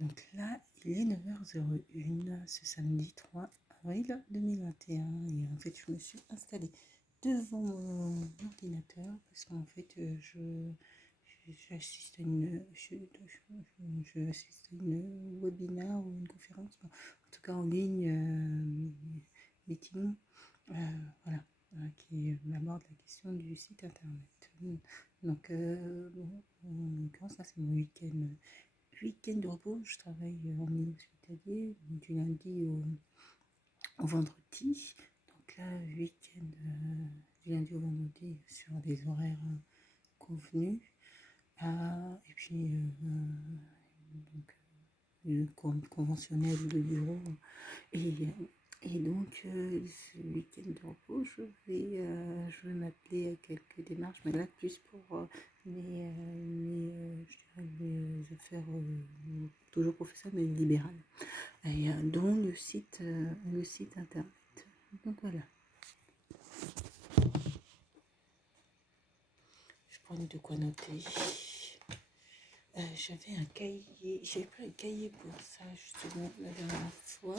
Donc là, il est 9h01 ce samedi 3 avril 2021. Et en fait, je me suis installée devant mon ordinateur parce qu'en fait, j'assiste à je assiste à une webinaire ou une conférence, en tout cas en ligne, meeting, voilà, qui aborde la question du site internet. Donc, bon, en l'occurrence, là, c'est mon week-end de repos. Je travaille en milieu hospitalier du lundi au vendredi. Donc là, week-end du lundi au vendredi sur des horaires convenus. Et puis, conventionnel de bureau. Et, et donc, ce week-end de repos, je vais m'atteler à quelques démarches, mais là, plus pour je dirais mes affaires toujours professionnelles, mais libérales, et, dont le site internet. Donc voilà. Je prends de quoi noter. J'avais un cahier, j'avais pris un cahier pour ça justement la dernière fois.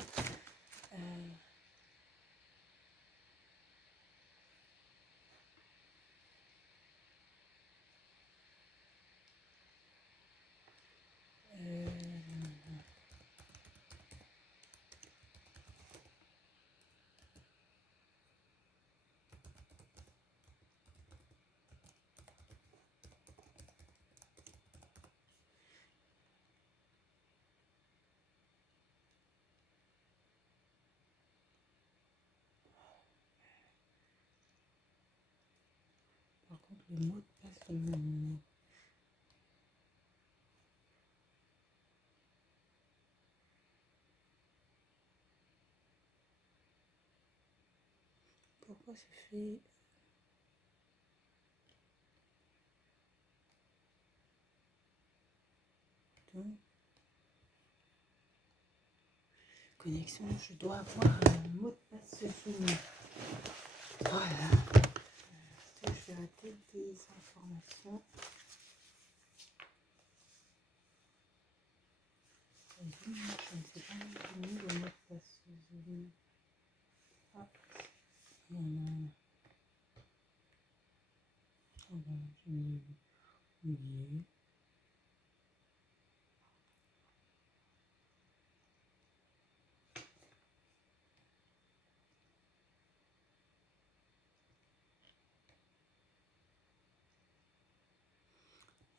Par contre, le mot de passe de mon... Pourquoi ça fait... Donc, connexion, je dois avoir un mot de passe soumis. Voilà. Je vais rater des informations. Je ne sais pas où le mot de passe soumis. Ah, il y en a un. Oh ben, j'ai oublié.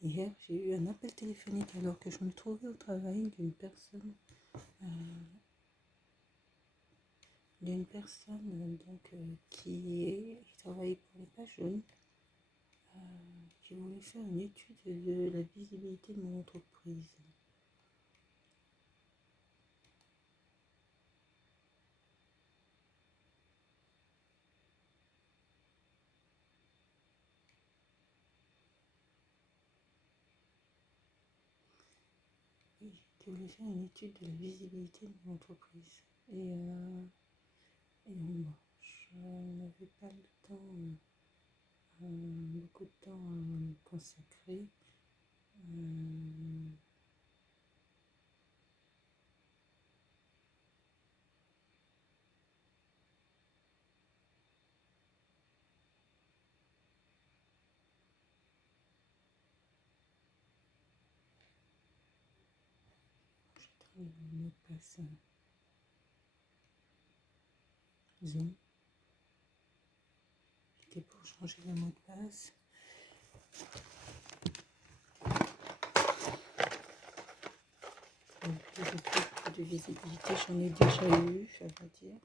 Hier, j'ai eu un appel téléphonique alors que je me trouvais au travail euh, d'une personne donc, qui travaille pour les pages jaunes, qui voulait faire une étude de la visibilité de mon entreprise. Oui, qui voulait faire une étude de la visibilité de mon entreprise. Et donc, bon, je n'avais pas le temps, beaucoup de temps à me consacrer. Je vais le mot de passe Zoom. C'était pour changer le mot de passe. Donc, les études de visibilité, j'en ai déjà eu, à vrai dire.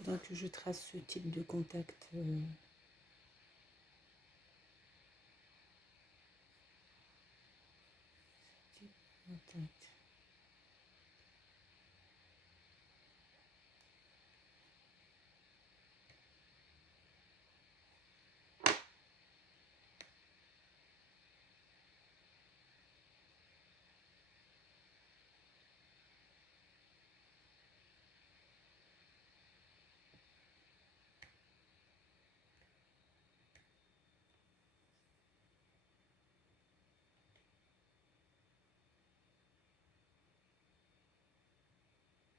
faudra que je trace ce type de contact. Contact.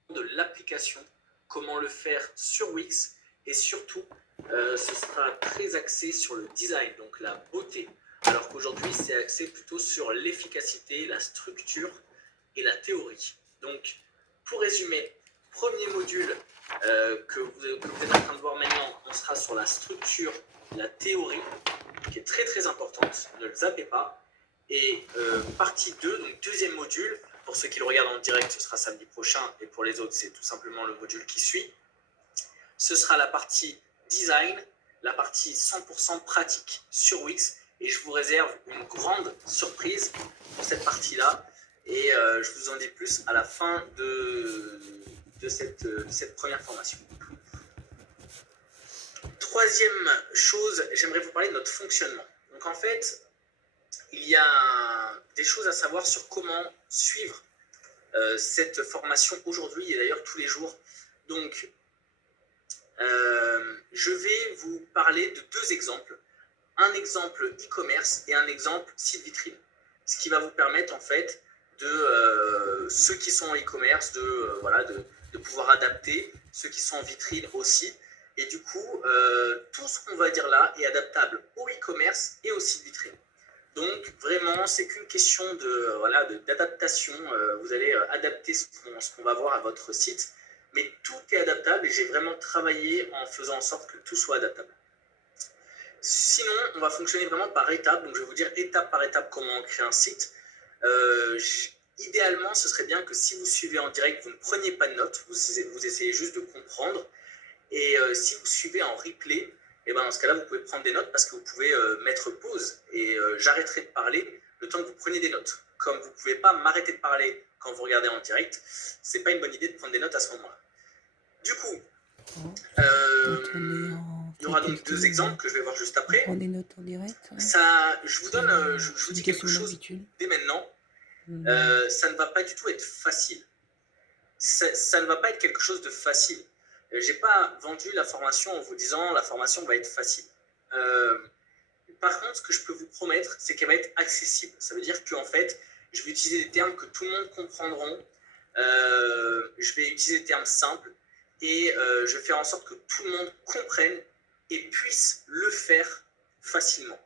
De l'application, comment le faire sur Wix, et surtout ce sera très axé sur le design, donc la beauté, alors qu'aujourd'hui c'est axé plutôt sur l'efficacité, la structure et la théorie. Donc pour résumer, premier module que vous êtes en train de voir maintenant, on sera sur la structure, la théorie, qui est très très importante, ne le zappez pas. Et partie 2, donc deuxième module, pour ceux qui le regardent en direct, ce sera samedi prochain, et pour les autres, c'est tout simplement le module qui suit. Ce sera la partie design, la partie 100% pratique sur Wix, et je vous réserve une grande surprise pour cette partie-là, et je vous en dis plus à la fin de cette première formation. Troisième chose, j'aimerais vous parler de notre fonctionnement. Donc en fait, il y a des choses à savoir sur comment suivre cette formation aujourd'hui et d'ailleurs tous les jours. Donc, je vais vous parler de deux exemples. Un exemple e-commerce et un exemple site vitrine. Ce qui va vous permettre en fait de ceux qui sont en e-commerce de pouvoir adapter, ceux qui sont en vitrine aussi. Et du coup, tout ce qu'on va dire là est adaptable au e-commerce et au site vitrine. Donc vraiment, c'est qu'une question d'adaptation. Vous allez adapter ce qu'on va voir à votre site, mais tout est adaptable et j'ai vraiment travaillé en faisant en sorte que tout soit adaptable. Sinon, on va fonctionner vraiment par étapes. Donc je vais vous dire étape par étape comment on crée un site. Idéalement, ce serait bien que si vous suivez en direct, vous ne preniez pas de notes, vous essayez juste de comprendre. Et si vous suivez en replay, et ben dans ce cas-là, vous pouvez prendre des notes parce que vous pouvez mettre pause et j'arrêterai de parler le temps que vous preniez des notes. Comme vous ne pouvez pas m'arrêter de parler quand vous regardez en direct, c'est pas une bonne idée de prendre des notes à ce moment-là. Du coup, il y aura donc deux exemples que je vais voir juste après. On prend des notes en direct. Ça, je vous dis quelque chose dès maintenant. Ça ne va pas du tout être facile. Ça ne va pas être quelque chose de facile. J'ai pas vendu la formation en vous disant la formation va être facile. Par contre, ce que je peux vous promettre, c'est qu'elle va être accessible. Ça veut dire qu'en fait, je vais utiliser des termes que tout le monde comprendra. Je vais utiliser des termes simples et je vais faire en sorte que tout le monde comprenne et puisse le faire facilement.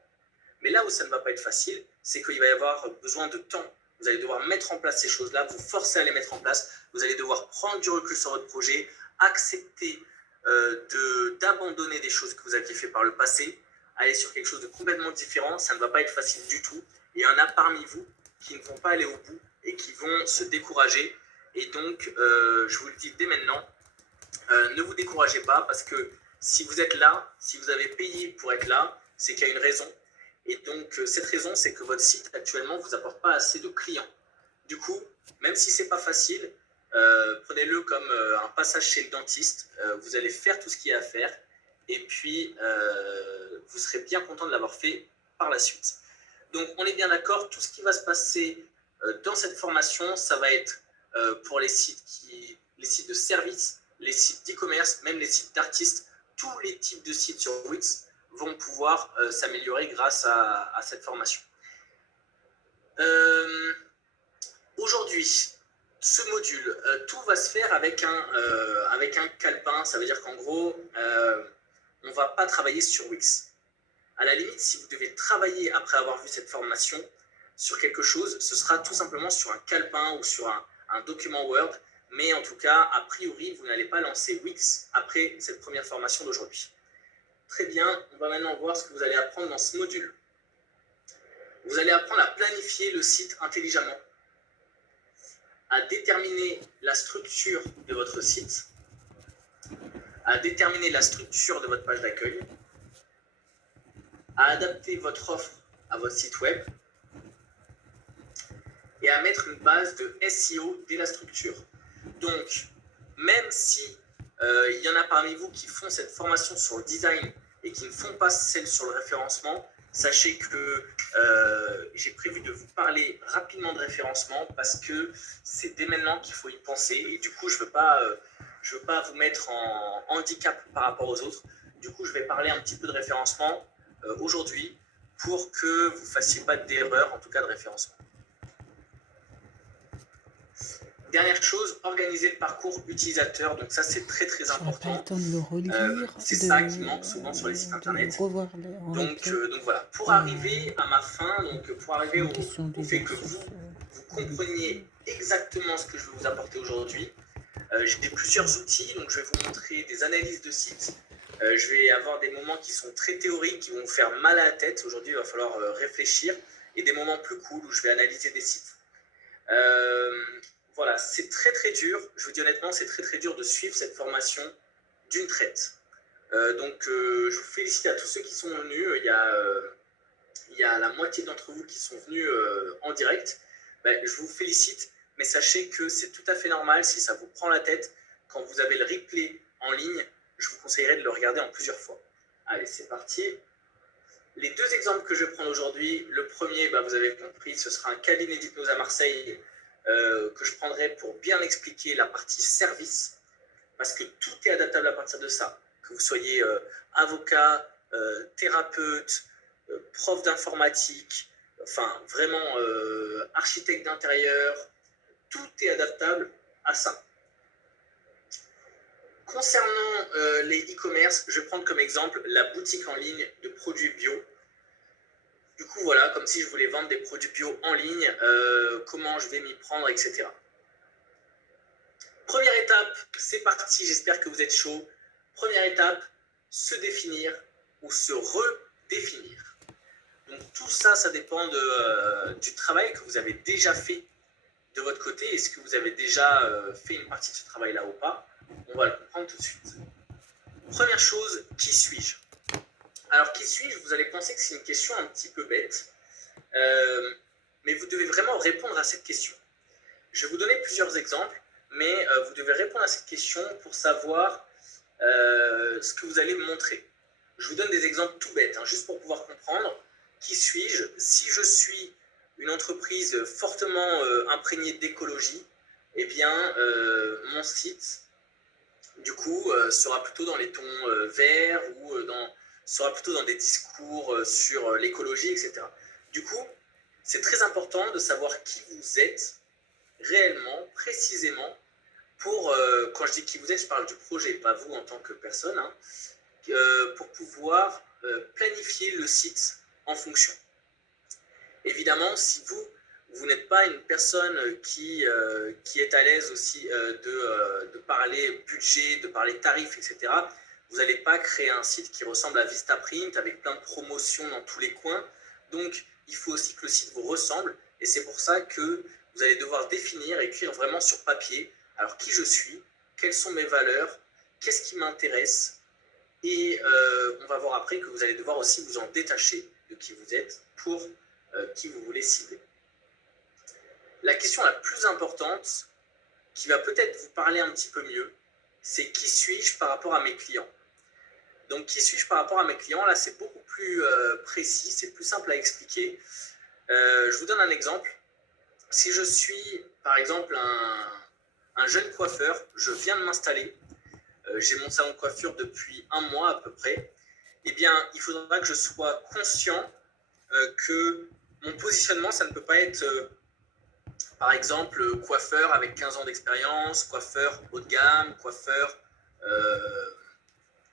Mais là où ça ne va pas être facile, c'est qu'il va y avoir besoin de temps. Vous allez devoir mettre en place ces choses-là, vous forcer à les mettre en place. Vous allez devoir prendre du recul sur votre projet, accepter d'abandonner des choses que vous aviez fait par le passé, aller sur quelque chose de complètement différent. Ça ne va pas être facile du tout. Et il y en a parmi vous qui ne vont pas aller au bout et qui vont se décourager. Et donc, je vous le dis dès maintenant, ne vous découragez pas parce que si vous êtes là, si vous avez payé pour être là, c'est qu'il y a une raison. Et donc, cette raison, c'est que votre site actuellement ne vous apporte pas assez de clients. Du coup, même si ce n'est pas facile, prenez-le comme un passage chez le dentiste. Vous allez faire tout ce qu'il y a à faire et puis vous serez bien content de l'avoir fait par la suite. Donc, on est bien d'accord, tout ce qui va se passer dans cette formation, ça va être pour les sites de services, les sites d'e-commerce, même les sites d'artistes, tous les types de sites sur Wix vont pouvoir s'améliorer grâce à cette formation. Aujourd'hui, ce module, tout va se faire avec un calepin. Ça veut dire qu'en gros, on ne va pas travailler sur Wix. À la limite, si vous devez travailler après avoir vu cette formation sur quelque chose, ce sera tout simplement sur un calepin ou sur un document Word. Mais en tout cas, a priori, vous n'allez pas lancer Wix après cette première formation d'aujourd'hui. Très bien, on va maintenant voir ce que vous allez apprendre dans ce module. Vous allez apprendre à planifier le site intelligemment, à déterminer la structure de votre site, à déterminer la structure de votre page d'accueil, à adapter votre offre à votre site web et à mettre une base de SEO dès la structure. Donc, même si il y en a parmi vous qui font cette formation sur le design et qui ne font pas celle sur le référencement, sachez que j'ai prévu de vous parler rapidement de référencement parce que c'est dès maintenant qu'il faut y penser et du coup je veux pas vous mettre en handicap par rapport aux autres. Du coup je vais parler un petit peu de référencement aujourd'hui pour que vous ne fassiez pas d'erreur, en tout cas de référencement. Dernière chose, organiser le parcours utilisateur. Donc ça, c'est très très important. Pas le temps de le relire. C'est ça qui manque souvent sur les sites internet. Donc voilà, pour arriver à ma fin, donc pour arriver au fait que vous compreniez exactement ce que je vais vous apporter aujourd'hui, j'ai plusieurs outils. Donc je vais vous montrer des analyses de sites. Je vais avoir des moments qui sont très théoriques, qui vont vous faire mal à la tête. Aujourd'hui, il va falloir réfléchir. Et des moments plus cool où je vais analyser des sites. Voilà, c'est très très dur, je vous dis honnêtement, c'est très très dur de suivre cette formation d'une traite. Donc je vous félicite à tous ceux qui sont venus, il y a la moitié d'entre vous qui sont venus en direct. Je vous félicite, mais sachez que c'est tout à fait normal si ça vous prend la tête. Quand vous avez le replay en ligne, je vous conseillerais de le regarder en plusieurs fois. Allez, c'est parti. Les deux exemples que je vais prendre aujourd'hui, le premier, vous avez compris, ce sera un cabinet d'hypnose à Marseille que je prendrai pour bien expliquer la partie service, parce que tout est adaptable à partir de ça. Que vous soyez avocat, thérapeute, prof d'informatique, enfin vraiment architecte d'intérieur, tout est adaptable à ça. Concernant les e-commerce, je vais prendre comme exemple la boutique en ligne de produits bio. Du coup, voilà, comme si je voulais vendre des produits bio en ligne, comment je vais m'y prendre, etc. Première étape, c'est parti, j'espère que vous êtes chaud. Première étape, se définir ou se redéfinir. Donc tout ça, ça dépend du travail que vous avez déjà fait de votre côté. Est-ce que vous avez déjà fait une partie de ce travail-là ou pas? On va le comprendre tout de suite. Première chose, qui suis-je? Alors, qui suis-je? Vous allez penser que c'est une question un petit peu bête, mais vous devez vraiment répondre à cette question. Je vais vous donner plusieurs exemples, mais vous devez répondre à cette question pour savoir ce que vous allez montrer. Je vous donne des exemples tout bêtes, juste pour pouvoir comprendre. Qui suis-je? Si je suis une entreprise fortement imprégnée d'écologie, eh bien, mon site, du coup, sera plutôt dans les tons verts ou sera plutôt dans des discours sur l'écologie, etc. Du coup, c'est très important de savoir qui vous êtes réellement, précisément, pour, quand je dis qui vous êtes, je parle du projet, pas vous en tant que personne, pour pouvoir planifier le site en fonction. Évidemment, si vous n'êtes pas une personne qui est à l'aise aussi de parler budget, de parler tarifs, etc., vous n'allez pas créer un site qui ressemble à Vistaprint avec plein de promotions dans tous les coins. Donc, il faut aussi que le site vous ressemble. Et c'est pour ça que vous allez devoir définir, écrire vraiment sur papier. Alors, qui je suis, quelles sont mes valeurs, qu'est-ce qui m'intéresse. Et on va voir après que vous allez devoir aussi vous en détacher de qui vous êtes pour qui vous voulez cibler. La question la plus importante, qui va peut-être vous parler un petit peu mieux, c'est qui suis-je par rapport à mes clients? Donc, qui suis-je par rapport à mes clients? Là, c'est beaucoup plus précis, c'est plus simple à expliquer. Je vous donne un exemple. Si je suis, par exemple, un jeune coiffeur, je viens de m'installer, j'ai mon salon de coiffure depuis 1 mois à peu près, eh bien, il faudra que je sois conscient que mon positionnement, ça ne peut pas être, par exemple, coiffeur avec 15 ans d'expérience, coiffeur haut de gamme, coiffeur...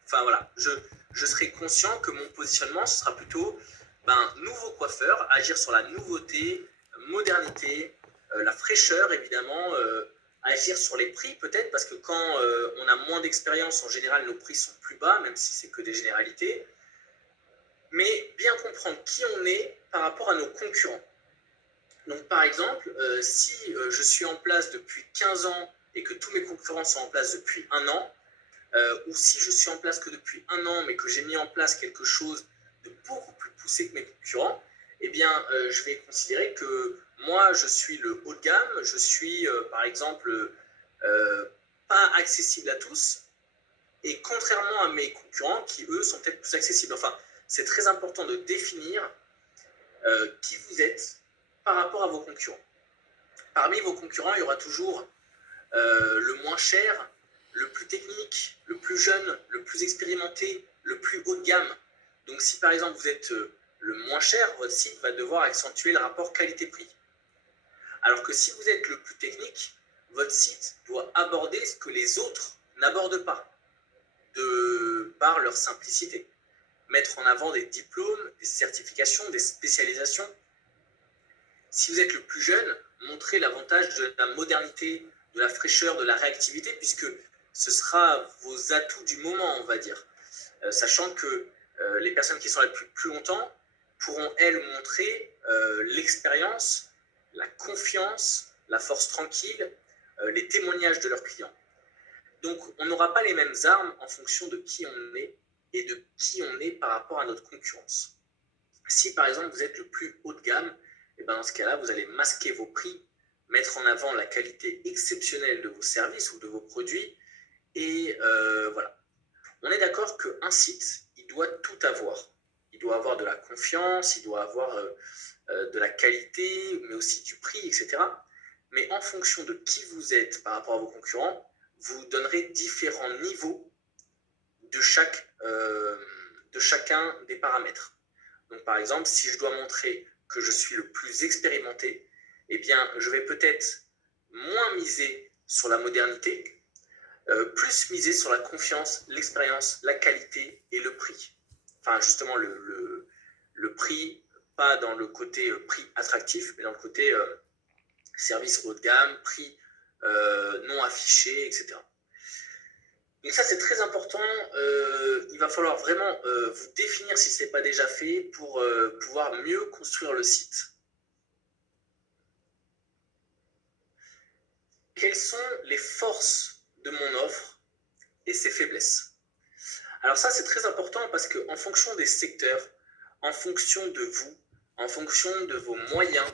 Enfin voilà, je serai conscient que mon positionnement, ce sera plutôt nouveau coiffeur, agir sur la nouveauté, modernité, la fraîcheur évidemment, agir sur les prix peut-être, parce que quand on a moins d'expérience, en général, nos prix sont plus bas, même si c'est que des généralités. Mais bien comprendre qui on est par rapport à nos concurrents. Donc par exemple, si je suis en place depuis 15 ans et que tous mes concurrents sont en place depuis 1 an, ou si je suis en place que depuis 1 an, mais que j'ai mis en place quelque chose de beaucoup plus poussé que mes concurrents, eh bien, je vais considérer que moi, je suis le haut de gamme, je suis, par exemple, pas accessible à tous, et contrairement à mes concurrents qui, eux, sont peut-être plus accessibles. Enfin, c'est très important de définir qui vous êtes par rapport à vos concurrents. Parmi vos concurrents, il y aura toujours le moins cher, le plus technique, le plus jeune, le plus expérimenté, le plus haut de gamme. Donc si par exemple vous êtes le moins cher, votre site va devoir accentuer le rapport qualité-prix. Alors que si vous êtes le plus technique, votre site doit aborder ce que les autres n'abordent pas, par leur simplicité. Mettre en avant des diplômes, des certifications, des spécialisations. Si vous êtes le plus jeune, montrez l'avantage de la modernité, de la fraîcheur, de la réactivité, puisque ce sera vos atouts du moment, on va dire. Sachant que les personnes qui sont là depuis plus longtemps pourront, elles, montrer l'expérience, la confiance, la force tranquille, les témoignages de leurs clients. Donc, on n'aura pas les mêmes armes en fonction de qui on est et de qui on est par rapport à notre concurrence. Si, par exemple, vous êtes le plus haut de gamme, et ben dans ce cas-là, vous allez masquer vos prix, mettre en avant la qualité exceptionnelle de vos services ou de vos produits, et voilà. On est d'accord qu'un site, il doit tout avoir. Il doit avoir de la confiance, il doit avoir de la qualité, mais aussi du prix, etc. Mais en fonction de qui vous êtes par rapport à vos concurrents, vous donnerez différents niveaux de chacun des paramètres. Donc par exemple, si je dois montrer que je suis le plus expérimenté, eh bien je vais peut-être moins miser sur la modernité, plus miser sur la confiance, l'expérience, la qualité et le prix. Enfin justement le prix, pas dans le côté prix attractif, mais dans le côté service haut de gamme, prix non affiché, etc. Donc ça, c'est très important. Il va falloir vraiment vous définir si ce n'est pas déjà fait pour pouvoir mieux construire le site. Quelles sont les forces de mon offre et ses faiblesses? Alors ça, c'est très important parce qu'en fonction des secteurs, en fonction de vous, en fonction de vos moyens,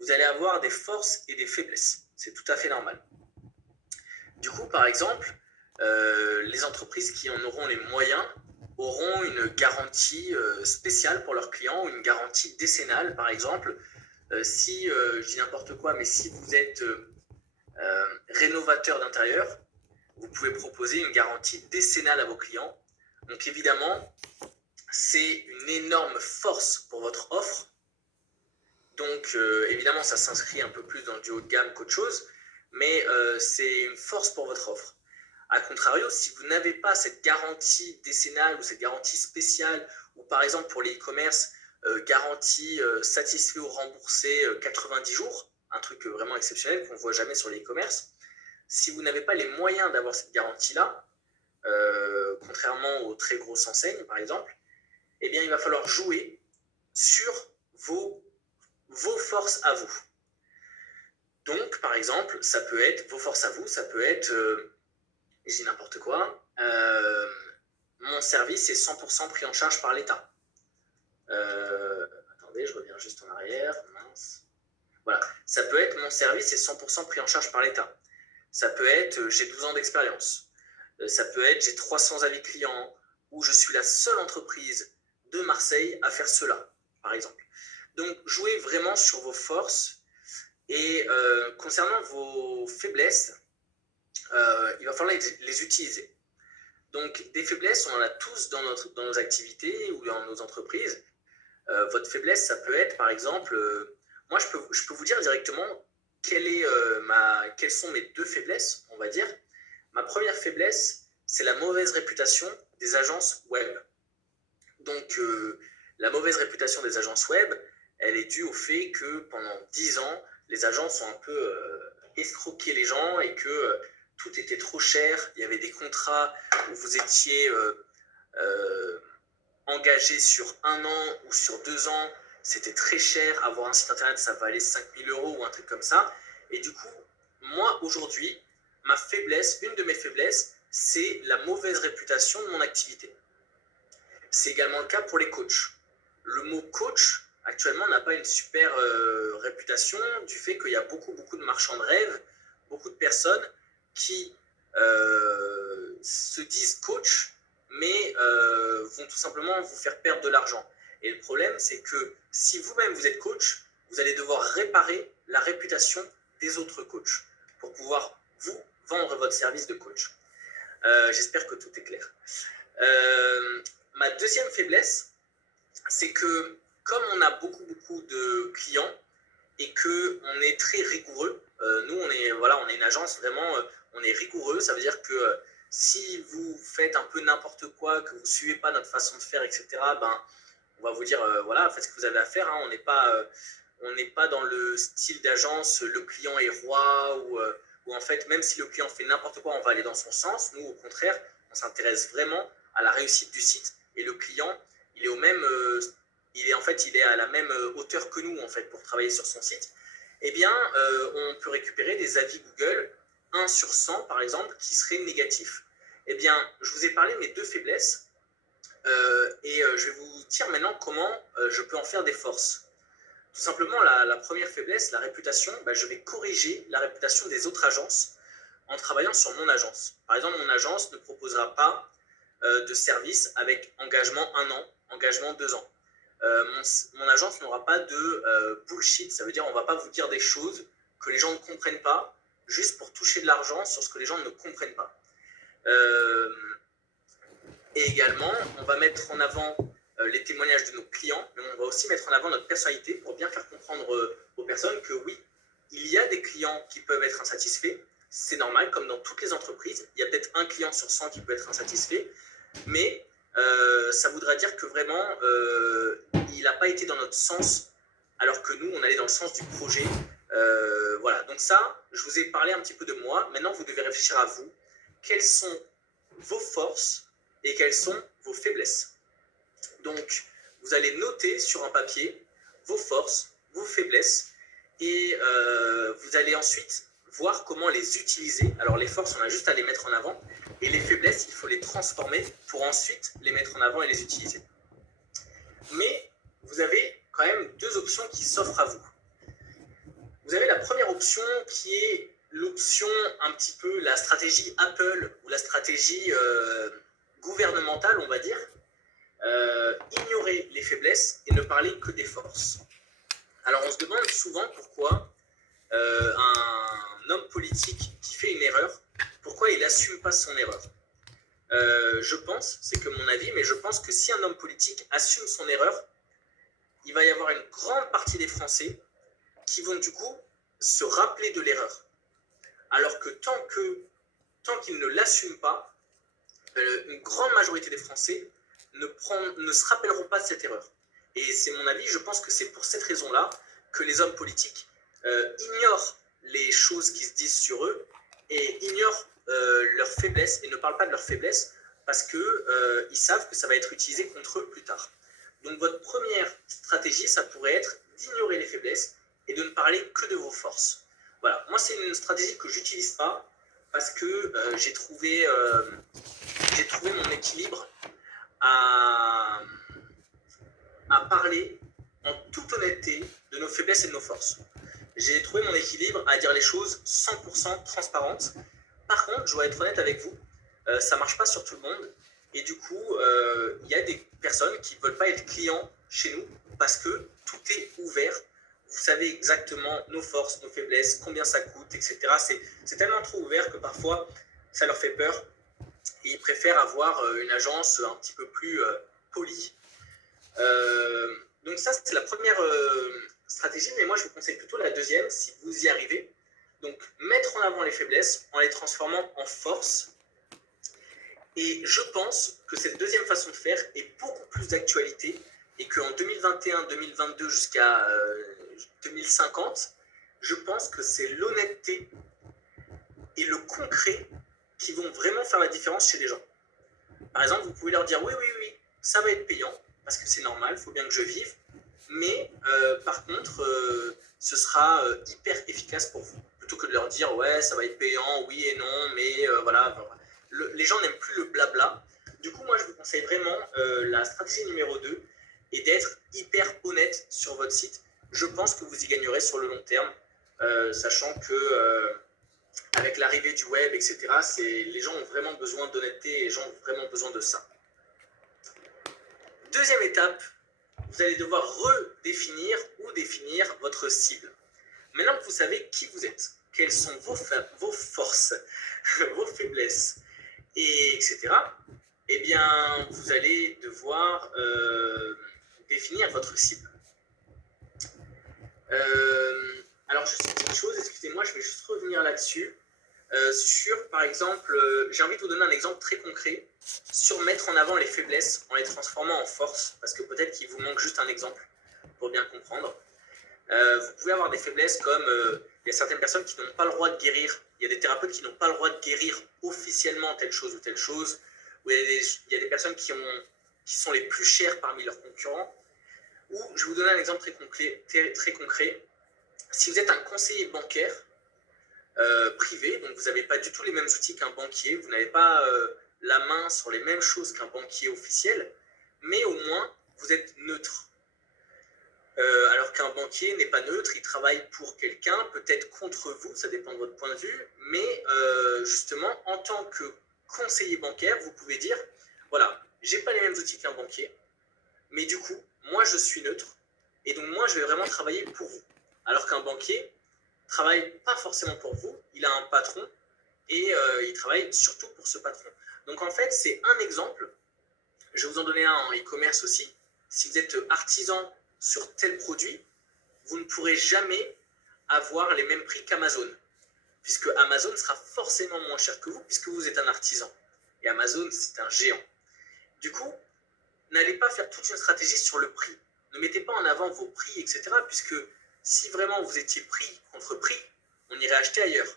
vous allez avoir des forces et des faiblesses. C'est tout à fait normal. Du coup, par exemple, les entreprises qui en auront les moyens auront une garantie spéciale pour leurs clients, une garantie décennale, par exemple. Si, je dis n'importe quoi, mais si vous êtes rénovateur d'intérieur, vous pouvez proposer une garantie décennale à vos clients. Donc évidemment, c'est une énorme force pour votre offre. Donc évidemment, ça s'inscrit un peu plus dans du haut de gamme qu'autre chose, mais c'est une force pour votre offre. A contrario, si vous n'avez pas cette garantie décennale ou cette garantie spéciale, ou par exemple pour les e-commerce, garantie satisfait ou remboursé 90 jours, un truc vraiment exceptionnel qu'on ne voit jamais sur les e-commerce, si vous n'avez pas les moyens d'avoir cette garantie-là, contrairement aux très grosses enseignes par exemple, eh bien il va falloir jouer sur vos forces à vous. Donc par exemple, ça peut être vos forces à vous, ça peut être je dis n'importe quoi, mon service est 100% pris en charge par l'État. Attendez, je reviens juste en arrière, mince. Voilà, ça peut être mon service est 100% pris en charge par l'État. Ça peut être j'ai 12 ans d'expérience. Ça peut être j'ai 300 avis clients, ou je suis la seule entreprise de Marseille à faire cela, par exemple. Donc, jouez vraiment sur vos forces, et concernant vos faiblesses, il va falloir les utiliser. Donc, des faiblesses, on en a tous dans nos activités ou dans nos entreprises. Votre faiblesse, ça peut être, par exemple, moi, je peux vous dire directement quelles sont mes 2 faiblesses, on va dire. Ma première faiblesse, c'est la mauvaise réputation des agences web. Donc, la mauvaise réputation des agences web, elle est due au fait que pendant 10 ans, les agences ont un peu escroqué les gens et que tout était trop cher. Il y avait des contrats où vous étiez engagé sur 1 an ou sur 2 ans. C'était très cher. Avoir un site internet, ça valait 5 000 € ou un truc comme ça. Et du coup, moi, aujourd'hui, une de mes faiblesses, c'est la mauvaise réputation de mon activité. C'est également le cas pour les coachs. Le mot coach, actuellement, n'a pas une super réputation du fait qu'il y a beaucoup de marchands de rêves, beaucoup de personnes qui se disent coach, mais vont tout simplement vous faire perdre de l'argent. Et le problème, c'est que si vous-même vous êtes coach, vous allez devoir réparer la réputation des autres coachs pour pouvoir vous vendre votre service de coach. J'espère que tout est clair. Ma deuxième faiblesse, c'est que comme on a beaucoup de clients et qu'on est très rigoureux, nous on est une agence vraiment, on est rigoureux, ça veut dire que si vous faites un peu n'importe quoi, que vous ne suivez pas notre façon de faire, etc., on va vous dire, voilà, faites ce que vous avez à faire, hein, on n'est pas dans le style d'agence, le client est roi, ou en fait, même si le client fait n'importe quoi, on va aller dans son sens. Nous, au contraire, on s'intéresse vraiment à la réussite du site, et le client, il est à la même hauteur que nous, en fait, pour travailler sur son site. Eh bien, on peut récupérer des avis Google, 1 sur 100, par exemple, qui seraient négatifs. Eh bien, je vous ai parlé de mes deux faiblesses, et je vais vous dire maintenant comment je peux en faire des forces. Tout simplement, la première faiblesse, la réputation, je vais corriger la réputation des autres agences en travaillant sur mon agence. Par exemple, mon agence ne proposera pas de service avec engagement 1 an, engagement 2 ans. Mon agence n'aura pas de bullshit, ça veut dire on ne va pas vous dire des choses que les gens ne comprennent pas, juste pour toucher de l'argent sur ce que les gens ne comprennent pas. Et également, on va mettre en avant les témoignages de nos clients, mais on va aussi mettre en avant notre personnalité pour bien faire comprendre aux personnes que oui, il y a des clients qui peuvent être insatisfaits, c'est normal, comme dans toutes les entreprises, il y a peut-être un client sur 100 qui peut être insatisfait, mais ça voudra dire que vraiment, il n'a pas été dans notre sens, alors que nous, on allait dans le sens du projet. Voilà, donc ça, je vous ai parlé un petit peu de moi, maintenant vous devez réfléchir à vous, quelles sont vos forces et quelles sont vos faiblesses. Donc, vous allez noter sur un papier vos forces, vos faiblesses, et vous allez ensuite voir comment les utiliser. Alors, les forces, on a juste à les mettre en avant, et les faiblesses, il faut les transformer pour ensuite les mettre en avant et les utiliser. Mais vous avez quand même deux options qui s'offrent à vous. Vous avez la première option qui est l'option un petit peu la stratégie Apple ou la stratégie gouvernementale, on va dire. Ignorer les faiblesses et ne parler que des forces. Alors on se demande souvent pourquoi un homme politique qui fait une erreur, pourquoi il n'assume pas son erreur. Je pense, c'est que mon avis, mais je pense que si un homme politique assume son erreur, il va y avoir une grande partie des Français qui vont du coup se rappeler de l'erreur. Alors que tant qu'ils ne l'assument pas, une grande majorité des Français ne se rappelleront pas de cette erreur. Et c'est mon avis, je pense que c'est pour cette raison-là que les hommes politiques ignorent les choses qui se disent sur eux et ignorent leurs faiblesses et ne parlent pas de leurs faiblesses parce qu'ils savent que ça va être utilisé contre eux plus tard. Donc votre première stratégie, ça pourrait être d'ignorer les faiblesses et de ne parler que de vos forces. Voilà, moi c'est une stratégie que j'utilise pas parce que j'ai trouvé mon équilibre à parler en toute honnêteté de nos faiblesses et de nos forces. J'ai trouvé mon équilibre à dire les choses 100% transparentes. Par contre, je dois être honnête avec vous, ça ne marche pas sur tout le monde. Et du coup, il y a des personnes qui ne veulent pas être clients chez nous parce que tout est ouvert. Vous savez exactement nos forces, nos faiblesses, combien ça coûte, etc. C'est tellement trop ouvert que parfois, ça leur fait peur. Et ils préfèrent avoir une agence un petit peu plus polie. Donc ça, c'est la première stratégie, mais moi, je vous conseille plutôt la deuxième, si vous y arrivez. Donc, mettre en avant les faiblesses en les transformant en force. Et je pense que cette deuxième façon de faire est beaucoup plus d'actualité et qu'en 2021, 2022 jusqu'à 2050, je pense que c'est l'honnêteté et le concret qui vont vraiment faire la différence chez les gens. Par exemple, vous pouvez leur dire oui, ça va être payant, parce que c'est normal, il faut bien que je vive, mais par contre, ce sera hyper efficace pour vous. Plutôt que de leur dire ouais, ça va être payant, oui et non, mais voilà. les gens n'aiment plus le blabla. Du coup, moi, je vous conseille vraiment la stratégie numéro 2 et d'être hyper honnête sur votre site. Je pense que vous y gagnerez sur le long terme, sachant que avec l'arrivée du web, etc., les gens ont vraiment besoin d'honnêteté et les gens ont vraiment besoin de ça. Deuxième étape, vous allez devoir redéfinir ou définir votre cible. Maintenant que vous savez qui vous êtes, quelles sont vos forces, vos faiblesses, etc., eh bien, vous allez devoir définir votre cible. Alors, juste une petite chose, excusez-moi, je vais juste revenir là-dessus. Sur, par exemple, j'ai envie de vous donner un exemple très concret sur mettre en avant les faiblesses en les transformant en force, parce que peut-être qu'il vous manque juste un exemple pour bien comprendre. Vous pouvez avoir des faiblesses comme il y a certaines personnes qui n'ont pas le droit de guérir, il y a des thérapeutes qui n'ont pas le droit de guérir officiellement telle chose ou telle chose, ou il y a des personnes qui sont les plus chères parmi leurs concurrents. Ou je vais vous donner un exemple très concret. Si vous êtes un conseiller bancaire privé, donc vous n'avez pas du tout les mêmes outils qu'un banquier, vous n'avez pas la main sur les mêmes choses qu'un banquier officiel, mais au moins vous êtes neutre. Alors qu'un banquier n'est pas neutre, il travaille pour quelqu'un, peut-être contre vous, ça dépend de votre point de vue, mais justement, en tant que conseiller bancaire, vous pouvez dire, voilà, j'ai pas les mêmes outils qu'un banquier, mais du coup, moi je suis neutre, et donc moi je vais vraiment travailler pour vous. Alors qu'un banquier travaille pas forcément pour vous, il a un patron, et il travaille surtout pour ce patron. Donc en fait, c'est un exemple, je vais vous en donner un en e-commerce aussi. Si vous êtes artisan sur tel produit, vous ne pourrez jamais avoir les mêmes prix qu'Amazon, puisque Amazon sera forcément moins cher que vous, puisque vous êtes un artisan. Et Amazon, c'est un géant. Du coup, n'allez pas faire toute une stratégie sur le prix. Ne mettez pas en avant vos prix, etc., puisque si vraiment vous étiez prix contre prix, on irait acheter ailleurs.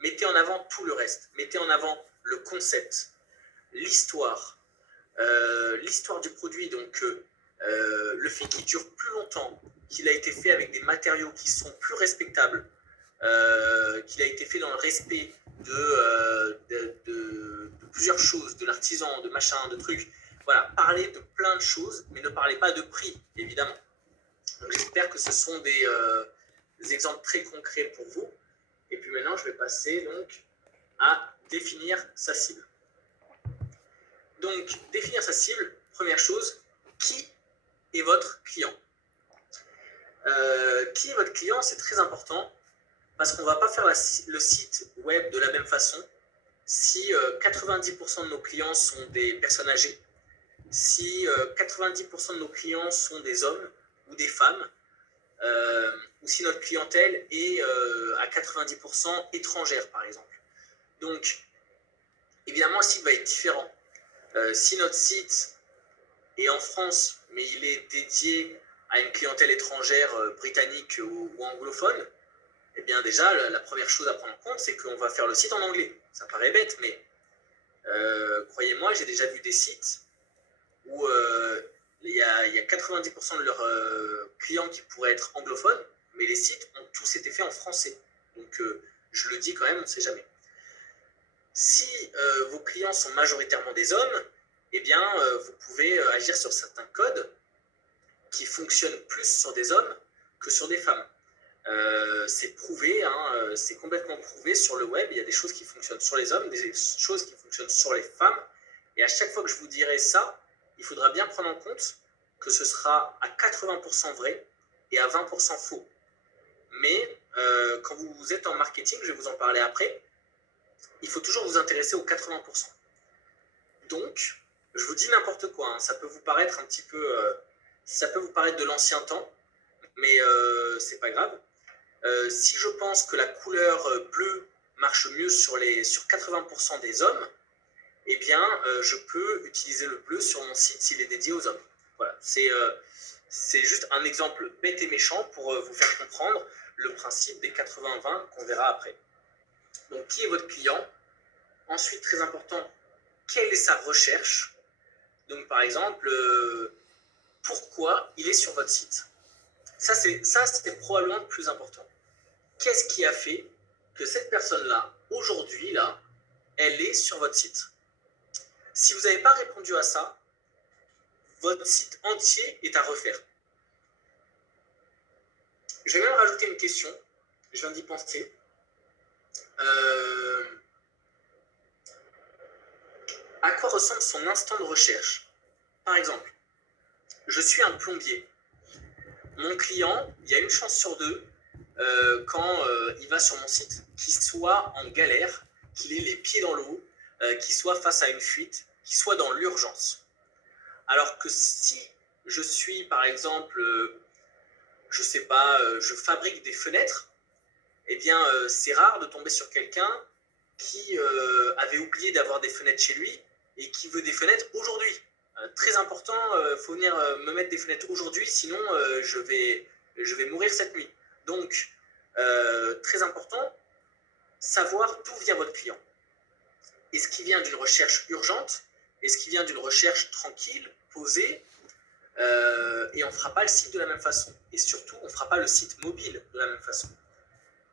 Mettez en avant tout le reste. Mettez en avant le concept, l'histoire du produit, donc le fait qu'il dure plus longtemps, qu'il a été fait avec des matériaux qui sont plus respectables, qu'il a été fait dans le respect de plusieurs choses, de l'artisan, de machin, de trucs. Voilà, parlez de plein de choses, mais ne parlez pas de prix, évidemment. Donc j'espère que ce sont des exemples très concrets pour vous. Et puis maintenant, je vais passer donc à définir sa cible. Donc, définir sa cible, première chose, qui est votre client? Qui est votre client? C'est très important parce qu'on ne va pas faire le site web de la même façon. Si 90% de nos clients sont des personnes âgées, si 90% de nos clients sont des hommes ou des femmes, ou si notre clientèle est à 90% étrangère, par exemple. Donc, évidemment, le site va être différent. Si notre site est en France, mais il est dédié à une clientèle étrangère britannique ou anglophone, eh bien déjà, la première chose à prendre en compte, c'est qu'on va faire le site en anglais. Ça paraît bête, mais croyez-moi, j'ai déjà vu des sites où il y a 90% de leurs clients qui pourraient être anglophones, mais les sites ont tous été faits en français. Donc je le dis quand même, on ne sait jamais. Si vos clients sont majoritairement des hommes, eh bien vous pouvez agir sur certains codes qui fonctionnent plus sur des hommes que sur des femmes. C'est prouvé, hein, c'est complètement prouvé sur le web. Il y a des choses qui fonctionnent sur les hommes, des choses qui fonctionnent sur les femmes. Et à chaque fois que je vous dirai ça, il faudra bien prendre en compte que ce sera à 80% vrai et à 20% faux. Mais quand vous êtes en marketing, je vais vous en parler après, il faut toujours vous intéresser aux 80%. Donc, je vous dis n'importe quoi, hein, ça peut vous paraître un petit peu... ça peut vous paraître de l'ancien temps, mais c'est pas grave. Si je pense que la couleur bleue marche mieux sur 80% des hommes, eh bien, je peux utiliser le bleu sur mon site s'il est dédié aux hommes. Voilà, c'est juste un exemple bête et méchant pour vous faire comprendre le principe des 80-20 qu'on verra après. Donc, qui est votre client? Ensuite, très important, quelle est sa recherche? Donc, par exemple, pourquoi il est sur votre site? Ça, c'est probablement le plus important. Qu'est-ce qui a fait que cette personne-là, aujourd'hui, là, elle est sur votre site. Si vous n'avez pas répondu à ça, votre site entier est à refaire. Je vais même rajouter une question, je viens d'y penser. À quoi ressemble son instant de recherche? Par exemple, je suis un plombier. Mon client, il y a une chance sur deux, quand il va sur mon site, qu'il soit en galère, qu'il ait les pieds dans l'eau, qu'il soit face à une fuite, qu'il soit dans l'urgence. Alors que si je suis, par exemple, je sais pas, je fabrique des fenêtres, eh bien, c'est rare de tomber sur quelqu'un qui avait oublié d'avoir des fenêtres chez lui et qui veut des fenêtres aujourd'hui. Très important, faut venir me mettre des fenêtres aujourd'hui, sinon je vais mourir cette nuit. Donc, très important, savoir d'où vient votre client. Est-ce qu'il vient d'une recherche urgente? Est-ce qu'il vient d'une recherche tranquille, posée? Et on ne fera pas le site de la même façon. Et surtout, on ne fera pas le site mobile de la même façon.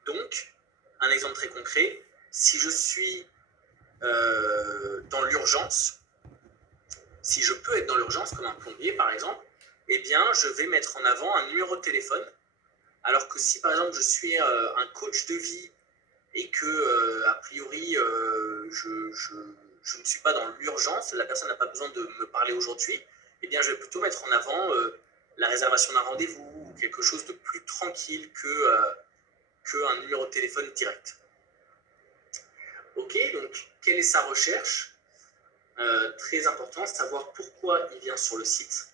Donc, un exemple très concret, si je suis dans l'urgence, si je peux être dans l'urgence, comme un plombier par exemple, eh bien, je vais mettre en avant un numéro de téléphone. Alors que si par exemple je suis un coach de vie et que, a priori, je ne suis pas dans l'urgence, la personne n'a pas besoin de me parler aujourd'hui, eh bien, je vais plutôt mettre en avant la réservation d'un rendez-vous ou quelque chose de plus tranquille qu'un numéro de téléphone direct. Ok, donc quelle est sa recherche? Très important, savoir pourquoi il vient sur le site.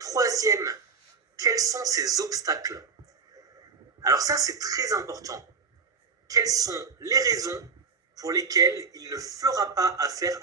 Troisième, quels sont ses obstacles? Alors ça, c'est très important. Quelles sont les raisons pour lesquelles il ne fera pas affaire avec